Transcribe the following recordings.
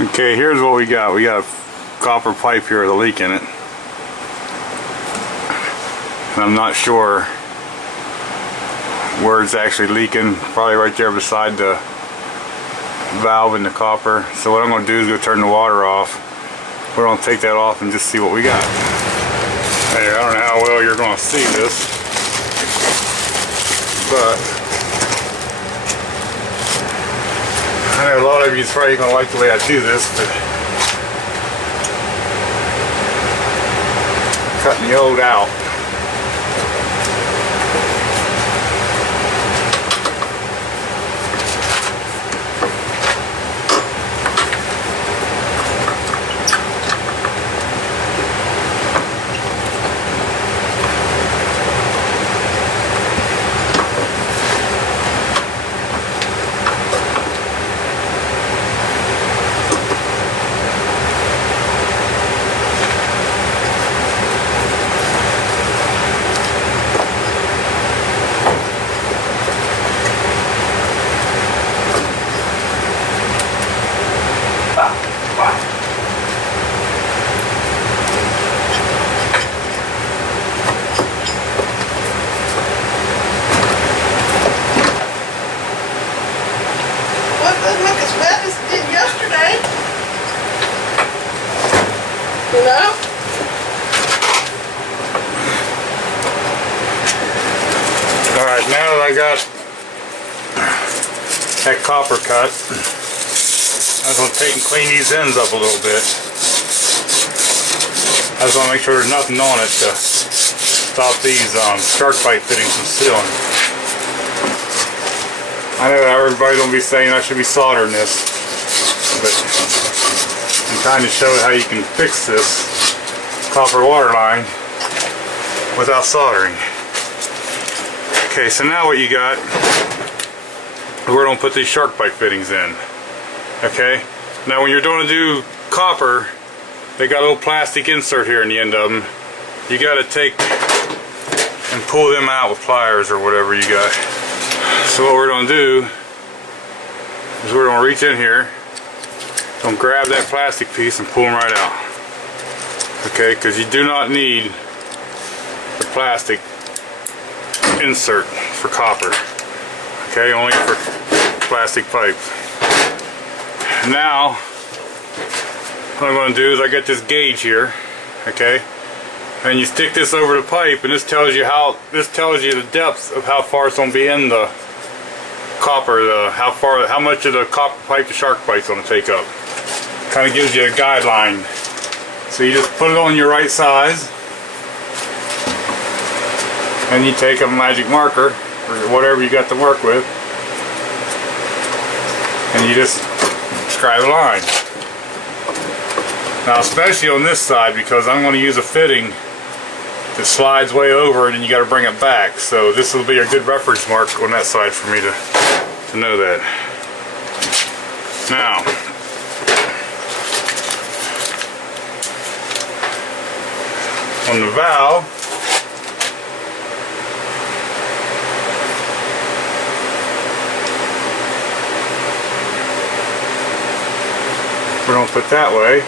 Okay, here's what we got. We got a copper pipe here with a leak in it. And I'm not sure where it's actually leaking. Probably right there beside the valve in the copper. So what I'm going to do is go turn the water off. We're going to take that off and just see what we got. Hey, I don't know how well you're going to see this, but I know a lot of you is probably going to like the way I do this, but cutting the old out. You know? Alright, now that I got that copper cut, I'm going to take and clean these ends up a little bit. I just want to make sure there's nothing on it to stop these SharkBite fittings from sealing. I know everybody's going to be saying I should be soldering this, but I'm trying to show how you can fix this copper water line without soldering. Okay, so now what you got, we're going to put these SharkBite fittings in. Okay, now when you're going to do copper, they got a little plastic insert here in the end of them. You got to take and pull them out with pliers or whatever you got. So what we're going to do is we're going to reach in here, going to grab that plastic piece and pull them right out. Okay, because you do not need the plastic insert for copper. Okay, only for plastic pipes. Now what I'm going to do is I got this gauge here, okay, and you stick this over the pipe, and this tells you the depth of how far it's going to be in the copper, how much of the copper pipe the SharkBite's going to take up. Kind of gives you a guideline. So you just put it on your right size, and you take a magic marker or whatever you got to work with, and you just scribe a line. Now, especially on this side, because I'm going to use a fitting that slides way over it and you got to bring it back. So this will be a good reference mark on that side for me to know that. Now, on the valve, we're going to put that way,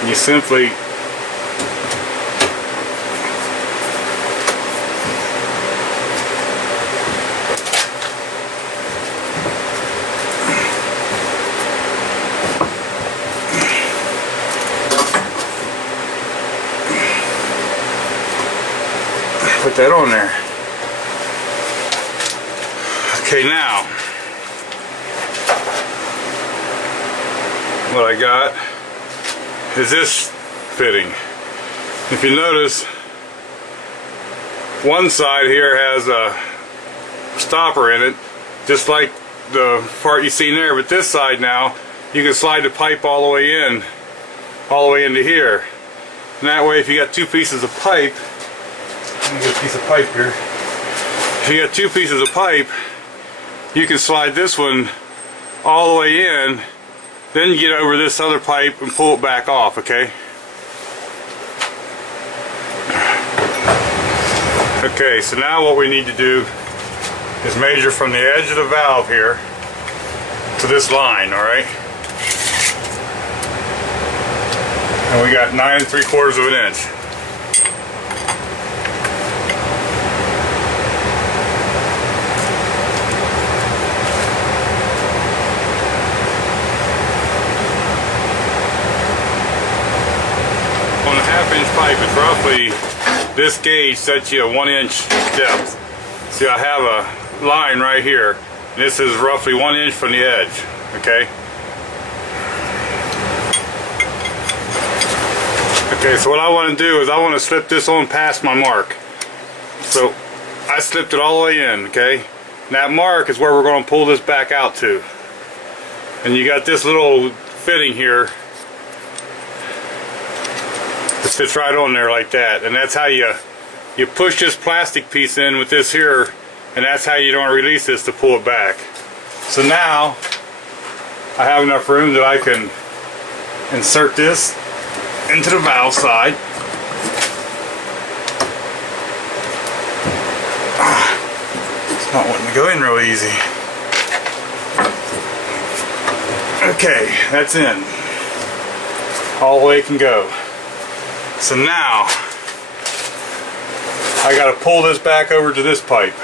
and you simply put that on there. Okay, now what I got is this fitting. If you notice, one side here has a stopper in it, just like the part you see there, but this side now you can slide the pipe all the way into here. And that way, if you got two pieces of pipe, let me get a piece of pipe here. If you got two pieces of pipe, you can slide this one all the way in, then you get over this other pipe and pull it back off, okay? Okay, so now what we need to do is measure from the edge of the valve here to this line, alright? And we got 9 3/4 of an inch. On a 1/2 inch pipe, it's roughly, this gauge sets you a 1 inch depth. See, I have a line right here. This is roughly 1 inch from the edge, okay? Okay, so what I want to do is I want to slip this on past my mark. So I slipped it all the way in, okay? And that mark is where we're going to pull this back out to. And you got this little fitting here. It fits right on there like that. And that's how you push this plastic piece in with this here, and that's how you don't release this to pull it back. So now I have enough room that I can insert this into the valve side. It's not wanting to go in real easy. Okay, that's in. All the way it can go. So now I got to pull this back over to this pipe.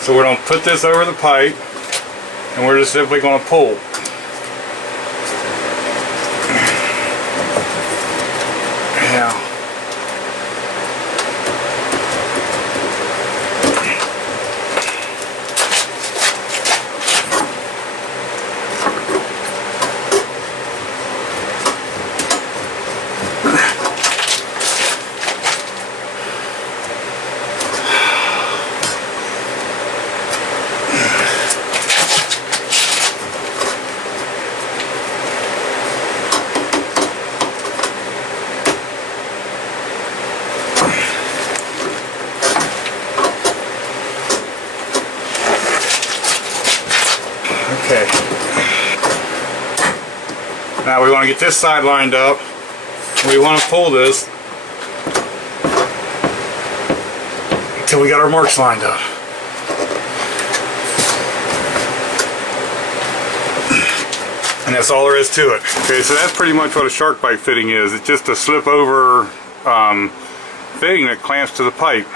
So we're going to put this over the pipe and we're just simply going to pull. Now, okay. Now we want to get this side lined up. We want to pull this until we got our marks lined up. And that's all there is to it. Okay, so that's pretty much what a SharkBite fitting is. It's just a slip over fitting that clamps to the pipe.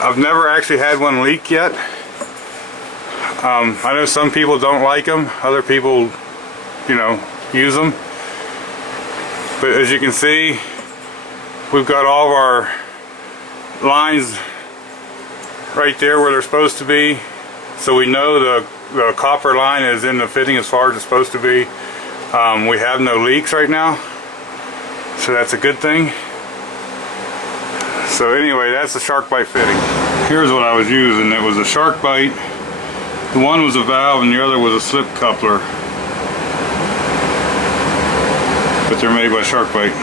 I've never actually had one leak yet. I know some people don't like them, other people, you know, use them. But as you can see, we've got all of our lines right there where they're supposed to be. So we know the copper line is in the fitting as far as it's supposed to be. We have no leaks right now, so that's a good thing. So anyway, that's the SharkBite fitting. Here's what I was using. It was a SharkBite. The one was a valve and the other was a slip coupler. But they're made by SharkBite.